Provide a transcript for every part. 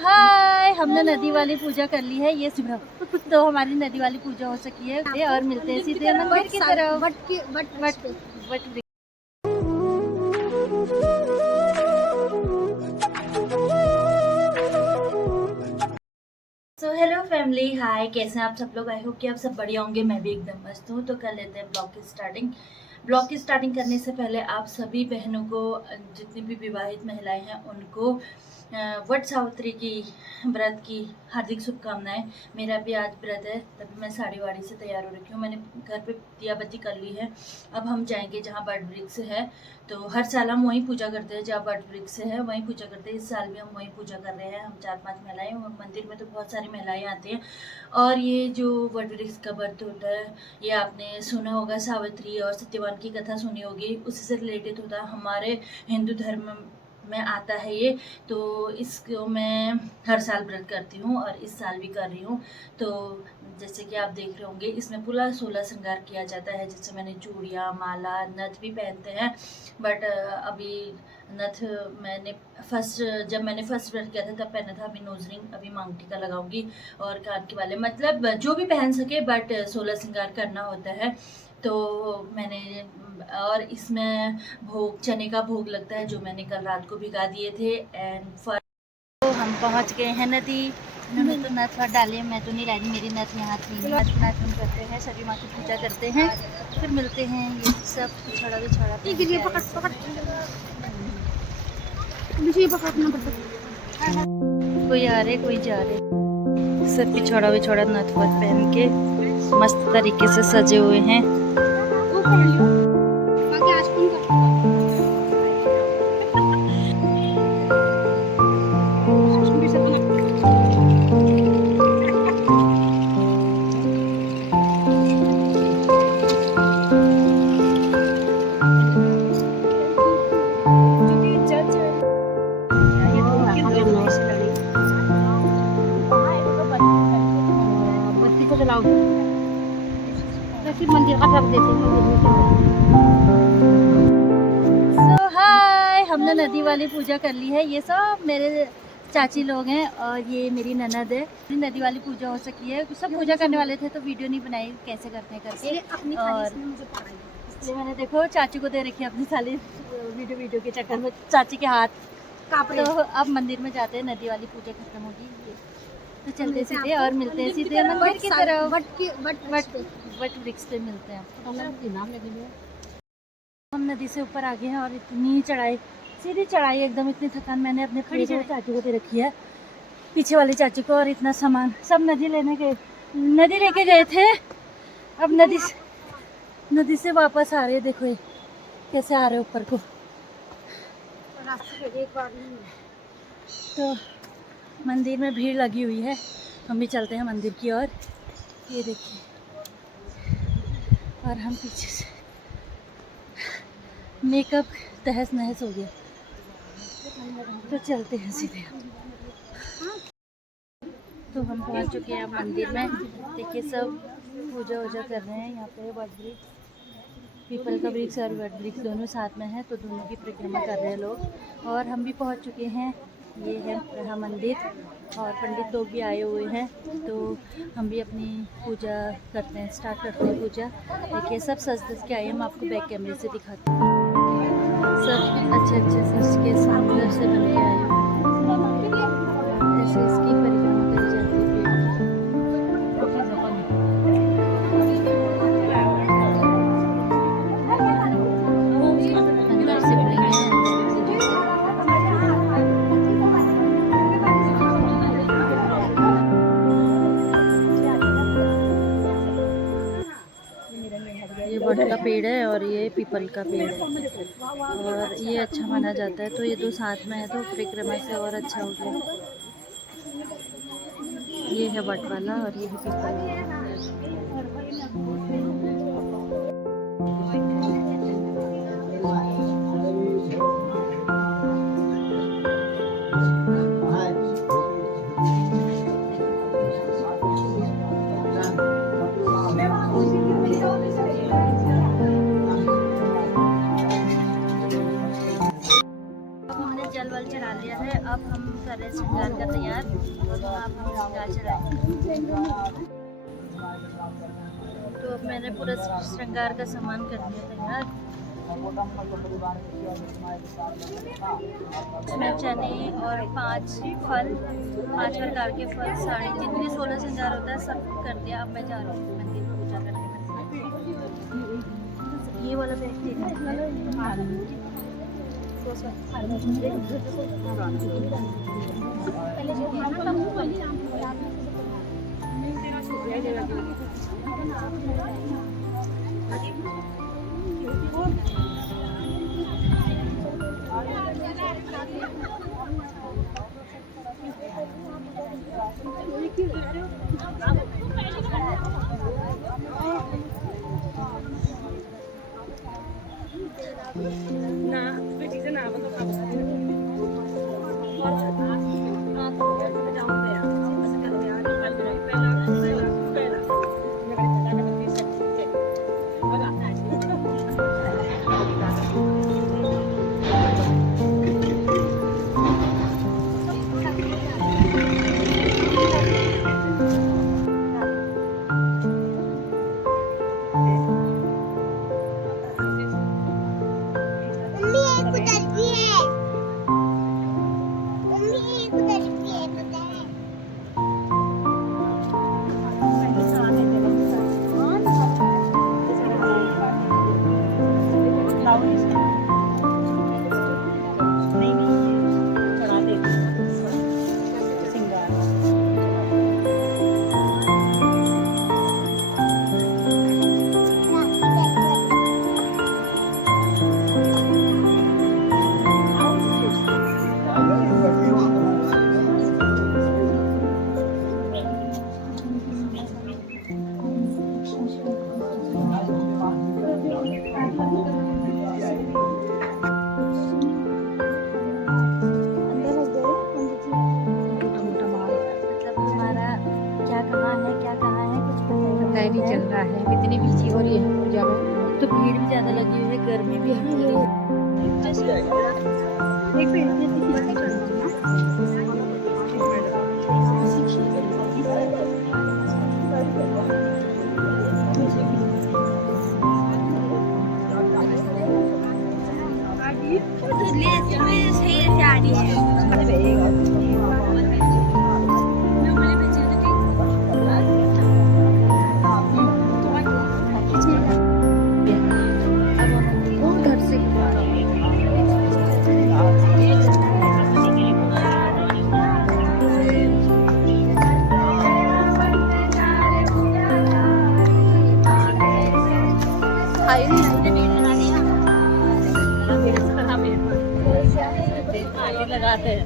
हाय, हमने नदी वाली पूजा कर ली है। ये सुबह तो हमारी नदी वाली पूजा हो सकी है और मिलते हैं सीधे मंदिर की तरफ। बट सो हेलो फैमिली, हाय, कैसे हैं आप सब लोग। आई होप कि आप सब बढ़िया होंगे। मैं भी एकदम मस्त हूँ। तो कर लेते हैं ब्लॉग की स्टार्टिंग करने से पहले आप सभी बहनों को, जितनी भी विवाहित महिलाएं हैं उनको वट सावित्री की व्रत की हार्दिक शुभकामनाएं। मेरा भी आज व्रत है, तभी मैं साड़ी वाड़ी से तैयार हो रखी हूँ। मैंने घर पे दिया बत्ती कर ली है। अब हम जाएंगे जहाँ बट वृक्ष है। तो हर साल हम वहीं पूजा करते हैं, जहाँ बट वृक्ष है वहीं पूजा करते हैं। इस साल भी हम वहीं पूजा कर रहे हैं। हम 4-5 महिलाएं, और मंदिर में तो बहुत सारी महिलाएं आती हैं। और ये जो वट वृक्ष का व्रत होता है, ये आपने सुना होगा, सावित्री और सत्यवान की कथा सुनी होगी, उसी से रिलेटेड होता है। हमारे हिंदू धर्म में आता है ये। तो इसको मैं हर साल व्रत करती हूँ और इस साल भी कर रही हूँ। तो जैसे कि आप देख रहे होंगे, इसमें पूरा 16 श्रृंगार किया जाता है। जैसे मैंने चूड़ियाँ, माला, नथ भी पहनते हैं। बट अभी नथ जब मैंने फर्स्ट व्रत किया था तब पहना था। अभी नोज रिंग, अभी मांग टीका लगाऊंगी और कान के वाले, मतलब जो भी पहन सके, बट 16 श्रृंगार करना होता है। तो मैंने, और इसमें भोग, चने का भोग लगता है, जो मैंने कल रात को भिगा दिए थे। तो हम पहुंच गए हैं नदी। इन्होंने तो नथ वथ डाले, मैं तो नहीं डाली, मेरी नथ यहाँ थी। नथ करते हैं, सभी माँ की पूजा करते हैं, फिर मिलते हैं। ये सब पिछड़ा कोई आ रहे कोई जा रहे, सब पिछड़ा नथ वथ पहन के मस्त तरीके से सजे हुए हैं। मंदिर का सब देते सो हाय, हमने नदी वाली पूजा कर ली है। ये सब मेरे चाची लोग हैं और ये मेरी ननद है। नदी वाली पूजा हो सकी है। सब पूजा करने वाले थे तो वीडियो नहीं बनाई, कैसे करते हैं करके। और इसलिए मैंने, देखो, चाची को दे रखी है अपनी थाली। वीडियो के चक्कर में चाची के हाथ कांप रहे। तो अब मंदिर में जाते हैं, नदी वाली पूजा खत्म होगी। तो चलते सीधे और मिलते हैं सीधे मंदिर की तरफ। वट वृक्ष पे मिलते हैं। हम नदी से ऊपर आ गए हैं और इतनी चढ़ाई, सीधी चढ़ाई एकदम, इतनी थकान। मैंने अपने चाची को दे रखी है, पीछे वाली चाची को। और इतना सामान सब नदी लेके गए थे। अब नदी से वापस आ रहे। देखो ये कैसे आ रहे ऊपर को। तो मंदिर में भीड़ लगी हुई है, हम भी चलते हैं मंदिर की ओर। ये देखिए, और हम पीछे से, मेकअप तहस नहस हो गया। तो चलते हैं सीधे। तो हम पहुंच चुके हैं मंदिर में। देखिए सब पूजा वूजा कर रहे हैं। यहाँ पे वट वृक्ष, पीपल का वृक्ष और वट वृक्ष दोनों साथ में है, तो दोनों की परिक्रमा कर रहे हैं लोग। और हम भी पहुंच चुके हैं। ये है रहा मंदिर और पंडित लोग भी आए हुए हैं। तो हम भी अपनी पूजा करते हैं, स्टार्ट करते हैं पूजा। देखिए सब सज धज के आए हैं। हम आपको बैक कैमरे से दिखाते हैं। सब अच्छे सज के सुंदर से बन के आए हैं। ऐसे इसकी परिक्रमा करी जाती है। वट का पेड़ है और ये पीपल का पेड़ है, और ये अच्छा माना जाता है। तो ये दो साथ में है तो परिक्रमा से और अच्छा हो गया। ये है वट वाला और ये है पीपल वाला। जल वल चढ़ा लिया है। अब हम कर रहे हैं श्रृंगार का तैयार और आप हम श्रृंगार चढ़ाएंगे। तो अब मैंने पूरा श्रृंगार का सामान कर दिया तैयार। इसमें चने और 5 फल, 5 प्रकार के फल, साड़ी, जितने 16 श्रृंगार होता है सब कर दिया। अब मैं जा रहा हूँ मंदिर पूजा करने। ये वाला बैग नहीं चल रहा है, इतनी बिजी हो रही है पूजा में। तो भीड़ भी ज़्यादा लगी हुई है, गर्मी भी हो रही है। लगाते हैं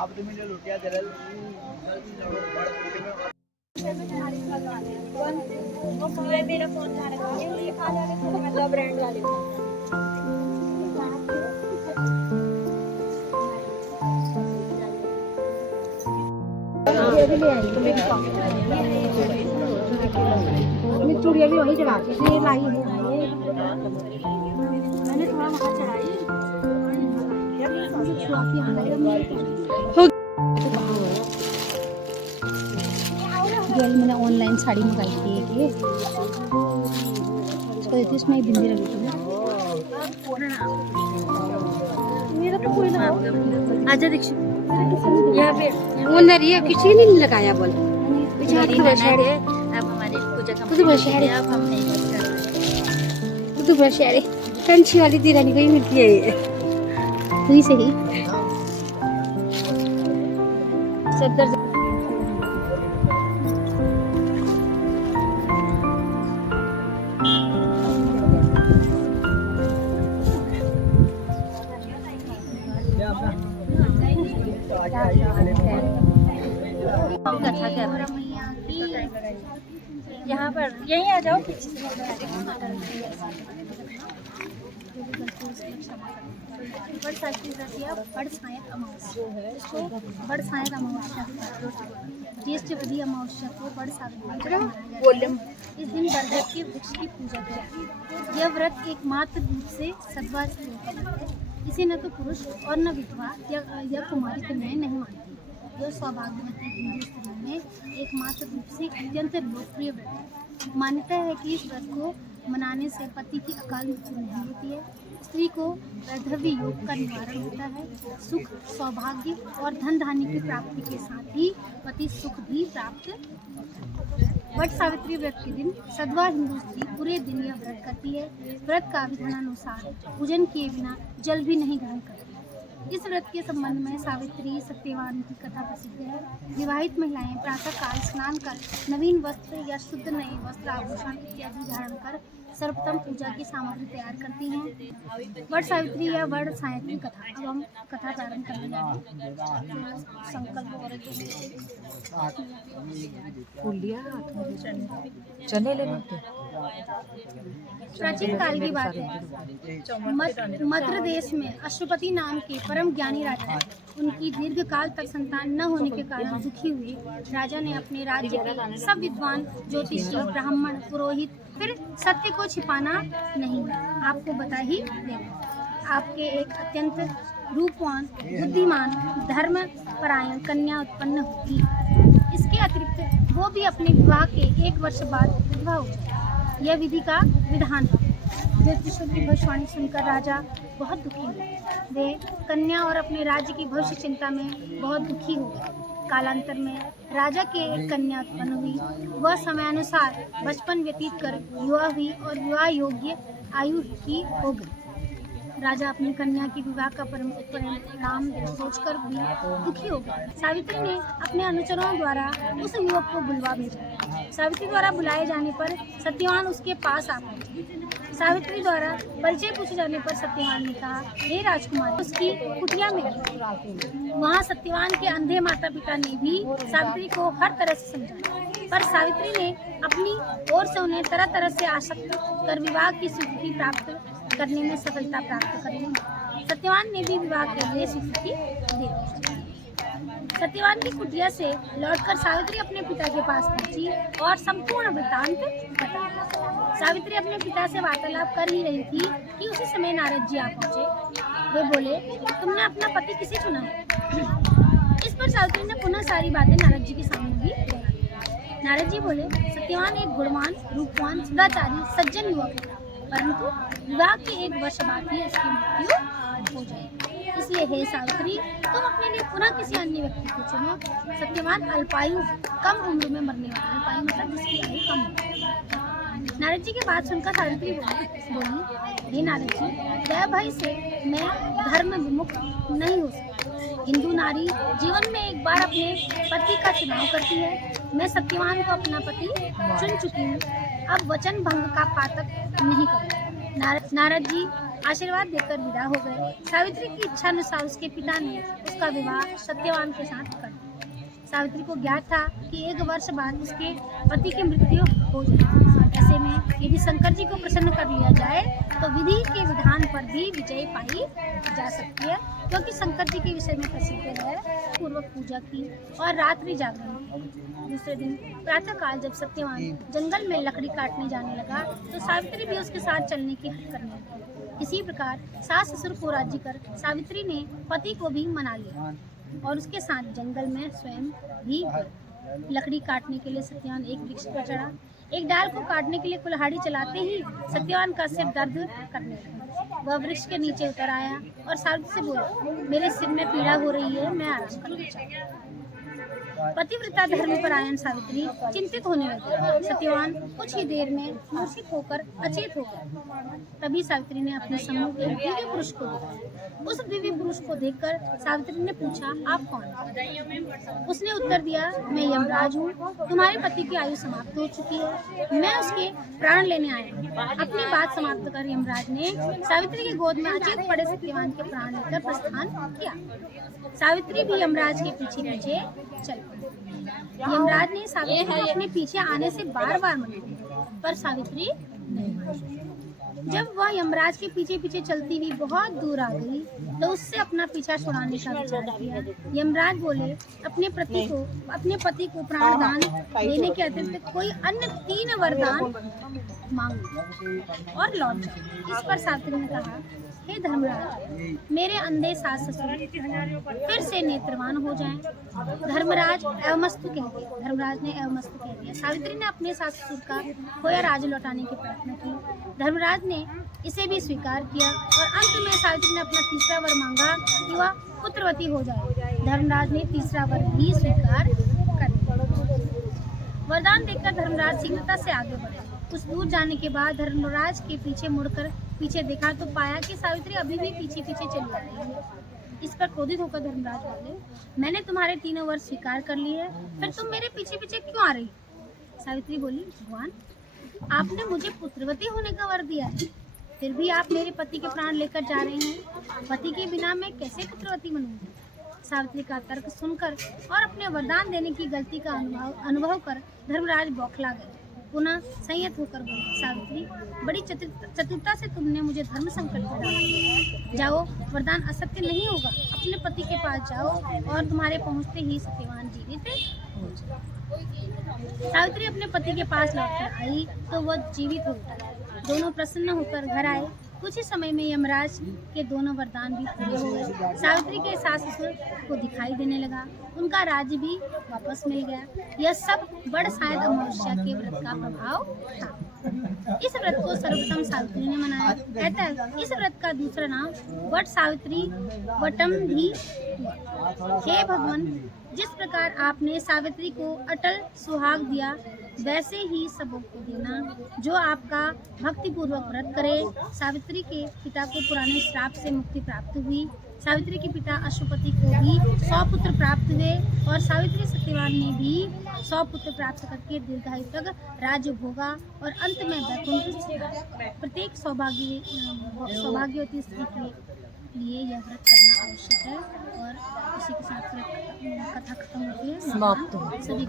आप तुम्हें जो लुटिया जरल मेरा फोन जा रहा है, ये खा जा रहे थे, मैं दो ब्रांड वाले चूड़िया भी वही चढ़ाती थी, लाई है मैंने थोड़ा वहाँ चढ़ाई। मैंने ऑनलाइन साड़ी मंगाई थी ये तो इसमें एक बिंदी लगी थी। आजा दीक्षित यहाँ पे ओनर ये किसी ने नहीं लगाया बोल अब हमारी पूजा कंप्लीट है, अब हम नहीं कर रहे। तो बशेरे कंची वाली दीरानी को ही मिलती है ये तो ही सही सदर कथा कर रहे हैं। यहाँ पर यहीं आ जाओ। बड़ सावित्री तृतीया बड़ सहायक अमावस्या, इसको बड़ सहायक अमावस्या ज्येष्ठ वधी अमावस्या को बड़ सावित्री इस दिन बरगद के वृक्ष की पूजा करती है। यह व्रत एकमात्र रूप से सद्वा स्त्री है। इसे न तो पुरुष और न विधवा या कुमारी कन्याएं नहीं मानती। यह सौभाग्यवती हिंदू स्त्रियों में एकमात्र रूप से अत्यंत लोकप्रिय व्रत है। मान्यता है कि इस व्रत को मनाने से पति की अकाल मृत्यु नहीं होती है, स्त्री को वैधव्य योग का निवारण होता है, सुख सौभाग्य और धन धान्य की प्राप्ति के साथ ही पति सुख भी प्राप्त होता है। वट सावित्री व्रत के दिन सद्वा हिंदू स्त्री पूरे दिन यह व्रत करती है। व्रत का विधानानुसार पूजन किए बिना जल भी नहीं ग्रहण करती। इस व्रत के संबंध में सावित्री सत्यवान की कथा प्रसिद्ध है। विवाहित महिलाएं प्रातः काल स्नान कर नवीन वस्त्र या शुद्ध नए वस्त्र आभूषण इत्यादि धारण कर सर्वप्रथम पूजा की सामग्री तैयार करती हैं। वट सावित्री या वट सावित्री कथा। अब हम कथा प्रारंभ करने जा रहे हैं। संकल्प और चने लेने प्राचीन काल की बात है। मध्य देश में अश्वपति नाम के परम ज्ञानी राजा थे। उनकी दीर्घ काल तक संतान न होने के कारण दुखी हुए राजा ने अपने राज्य के सब विद्वान ज्योतिषी ब्राह्मण पुरोहित फिर सत्य को छिपाना नहीं आपको बता ही देगा। आपके एक अत्यंत रूपवान बुद्धिमान धर्म परायण कन्या उत्पन्न होगी। इसके अतिरिक्त वो भी अपने विवाह के 1 वर्ष बाद विधवा हो जाए। यह विधि का विधान है। ज्योतिषों की भविष्यवाणी सुनकर राजा बहुत दुखी हुए। वे कन्या और अपने राज्य की भविष्य चिंता में बहुत दुखी हो गए। कालांतर में राजा के एक कन्या उत्पन्न हुई। वह समयानुसार बचपन व्यतीत कर युवा हुई और विवाह योग्य आयु की हो गई। राजा अपनी कन्या की विवाह का परिणाम सोचकर भी दुखी हो गए। सावित्री ने अपने अनुचरों द्वारा उस युवक को बुलवा भेजा। सावित्री द्वारा बुलाए जाने पर सत्यवान उसके पास आ पहुंचे। सावित्री द्वारा परिचय पूछे जाने पर सत्यवान ने कहा, हे राजकुमार, उसकी कुटिया में वहाँ सत्यवान के अंधे माता पिता ने भी सावित्री को हर तरह से समझाया, पर सावित्री ने अपनी ओर से उन्हें तरह तरह से आसक्त कर विवाह की स्वीकृति प्राप्त करने में सफलता प्राप्त कर ली। सत्यवान ने भी विवाह के लिए स्वीकृति दे दी। सत्यवान की कुटिया से लौटकर सावित्री अपने पिता के पास पहुंची और संपूर्ण वृत्तांत बताया। सावित्री अपने पिता से वार्तालाप कर ही रही थी कि उसी समय नारद जी आ पहुंचे। वे बोले, तुमने अपना पति किसे चुना है? इस पर सावित्री ने पुनः सारी बातें नारद जी के सामने भी बताई। नारद जी बोले, सत्यवान एक गुणवान रूपवान सदाचारी सज्जन युवक है, परंतु विवाह के 1 वर्ष बाद ही उसकी मृत्यु हो जाएगी। इसलिए हे सावित्री, तुम अपने लिए पुनः किसी अन्य व्यक्ति को चुनो। सत्यवान अल्पायु कम उम्र में मरने वाला, अल्पायु मतलब जिसकी आयु कम हो। नारद जी की बात सुनकर सावित्री बोली, हे नारद जी, दया भय से मैं धर्म विमुख नहीं हो सकती। हिंदू नारी जीवन में एक बार अपने पति का चुनाव करती है। मैं सत्यवान को अपना पति चुन चुकी हूँ। अब वचन भंग का पातक नहीं करूँगी। नारद जी आशीर्वाद देकर विदा हो गए। सावित्री की इच्छा अनुसार उसके पिता ने उसका विवाह सत्यवान के साथ कर दिया। सावित्री को ज्ञात था कि 1 वर्ष बाद उसके पति की मृत्यु हो जाएगी। ऐसे में यदि शंकर जी को प्रसन्न कर लिया जाए तो विधि के विधान पर भी विजय पाई जा सकती है, क्योंकि शंकर जी के विषय में प्रसिद्ध है। पूर्वक पूजा की और रात्रि जागरण। दूसरे दिन प्रातः काल जब सत्यवान जंगल में लकड़ी काटने जाने लगा तो सावित्री भी उसके साथ चलने की हट करने लगी। इसी प्रकार सास ससुर को राजी कर सावित्री ने पति को भी मना लिया और उसके साथ जंगल में स्वयं भी गई। लकड़ी काटने के लिए सत्यवान एक वृक्ष पर चढ़ा। एक डाल को काटने के लिए कुल्हाड़ी चलाते ही सत्यवान का सिर दर्द करने लगा। वह वृक्ष के नीचे उतर आया और सावित्री से बोला, मेरे सिर में पीड़ा हो रही है, मैं आराम करना चाहता हूँ। पतिव्रता धर्मपरायण सावित्री चिंतित होने लगी। सत्यवान कुछ ही देर में मूर्छित होकर अचेत हो गया। तभी सावित्री ने अपने सम्मुख एक दिव्य पुरुष को देखा। उस दिव्य पुरुष को देखकर सावित्री ने पूछा, आप कौन हैं? उसने उत्तर दिया, मैं यमराज हूँ। तुम्हारे पति की आयु समाप्त हो चुकी है, मैं उसके प्राण लेने आया हूँ। अपनी बात समाप्त कर यमराज ने सावित्री की गोद में अचेत पड़े सत्यवान के प्राण लेकर प्रस्थान किया। सावित्री भी यमराज के पीछे पीछे चल पड़ी। यमराज ने सावित्री को अपने पीछे आने से बार बार मना किया, पर सावित्री नहीं मानी। जब वह यमराज के पीछे पीछे चलती हुई बहुत दूर आ गई तो उससे अपना पीछा छुड़ाने का विचार किया। यमराज बोले, अपने पति को प्राणदान देने के अतिरिक्त कोई अन्य 3 वरदान मांगो और लौट जाओ। इस पर सावित्री ने कहा, हे धर्मराज, मेरे अंधे सास ससुर फिर से नेत्रवान हो जाएं। धर्मराज एवमस्तु कह दिया। धर्मराज ने एवमस्तु कह दिया। सावित्री ने अपने सास ससुर का खोया राज लौटाने की प्रार्थना की। धर्मराज ने इसे भी स्वीकार किया और अंत में सावित्री ने अपना तीसरा वर मांगा कि वह पुत्रवती हो जाए। धर्मराज ने तीसरा वर भी स्वीकार कर लिया। वरदान देकर धर्मराज शीघ्रता से आगे बढ़े। कुछ दूर जाने के बाद धर्मराज के पीछे मुड़कर पीछे देखा तो पाया कि सावित्री अभी भी पीछे पीछे चली आ रही है। इस पर क्रोधित होकर धर्मराज बोले, मैंने तुम्हारे 3 वर स्वीकार कर लिए, फिर तुम मेरे पीछे पीछे क्यों आ रही? सावित्री बोली, भगवान, आपने मुझे पुत्रवती होने का वर दिया है, फिर भी आप मेरे पति के प्राण लेकर जा रहे हैं। पति के बिना मैं कैसे पुत्रवती बनूंगी? सावित्री का तर्क सुनकर और अपने वरदान देने की गलती का अनुभव कर धर्मराज बौखला गए। पुनः संयत होकर बोले, सावित्री, बड़ी चतुरता से तुमने मुझे धर्म संकट में डाल दिया। जाओ, वरदान असत्य नहीं होगा। अपने पति के पास जाओ और तुम्हारे पहुंचते ही सत्यवान जीवित हो जाए। सावित्री अपने पति के पास लौटकर आई तो वह जीवित हो उठा। दोनों प्रसन्न होकर घर आए। कुछ ही समय में यमराज के दोनों वरदान भी पूरे हो गए। सावित्री के सास ससुर को दिखाई देने लगा, उनका राज्य भी वापस मिल गया। यह सब बड़ शायद अमावस्या के व्रत का प्रभाव था। इस व्रत को सर्वप्रथम सावित्री ने मनाया। कहता है इस व्रत का दूसरा नाम वट सावित्री वटम भी हुआ। हे भगवान, जिस प्रकार आपने सावित्री को अटल सुहाग दिया, वैसे ही सबों को देना जो आपका भक्तिपूर्वक व्रत करे। सावित्री के पिता को पुराने श्राप से मुक्ति प्राप्त हुई। सावित्री के पिता अश्वपति को भी 100 पुत्र प्राप्त हुए और सावित्री सत्यवान ने भी 100 पुत्र प्राप्त करके दीर्घायु तक राज्य भोगा और अंत में वैकुंठ से प्रत्येक सौभाग्यवती स्त्री के लिए यह व्रत करना आवश्यक है। और उसी के साथ कथा खत्म होती है, समाप्त हो। सभी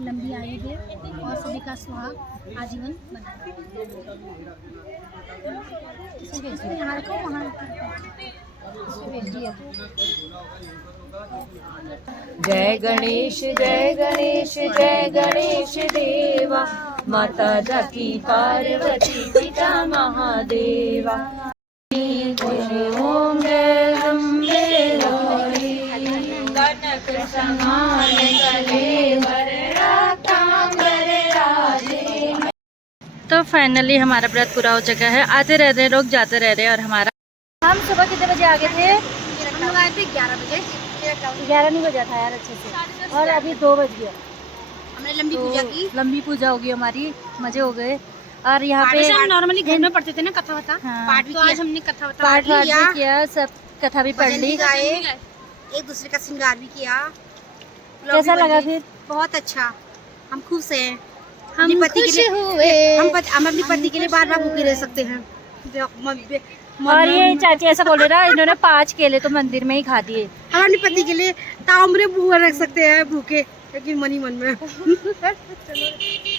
लंबी आयु दे और सभी का सुहाग आजीवन बनाए। यहाँ रखो, वहाँ जय गणेश जय गणेश जय गणेश देवा, माता जाकी पार्वती पिता महादेवा। ओम जय अम्बे गौरी, कनक समान कलेवर रत्नांबर राजे। तो फाइनली हमारा व्रत पूरा हो चुका है। आते रह रहे लोग, जाते रह रहे। और हमारा हम सुबह कितने बजे आ गए थे? हम लोग आए थे 11 बजे। 11 नहीं बजा था यार अच्छे से, और अभी 2 बज गए। हमने लंबी पूजा की। लंबी पूजा होगी हमारी, मजे हो गए। और यहाँ पे हम नॉर्मली घर में पढ़ते थे ना कथा वथा, पाठ भी आज हमने कथा वथा पाठ भी किया, सब कथा भी पढ़ ली, एक दूसरे का श्रृंगार भी किया। कैसा लगा फिर? बहुत अच्छा, हम खुश हैं। हम खुश हुए। हम अपने पति के लिए बार बार भूखे रह सकते हैं। और ये चाची ऐसा बोल रहा, इन्होंने 5 केले तो मंदिर में ही खा दिए। हम अपने पति के लिए ताउम्रे भूखे रख सकते हैं, भूखे लेकिन मन ही मन में।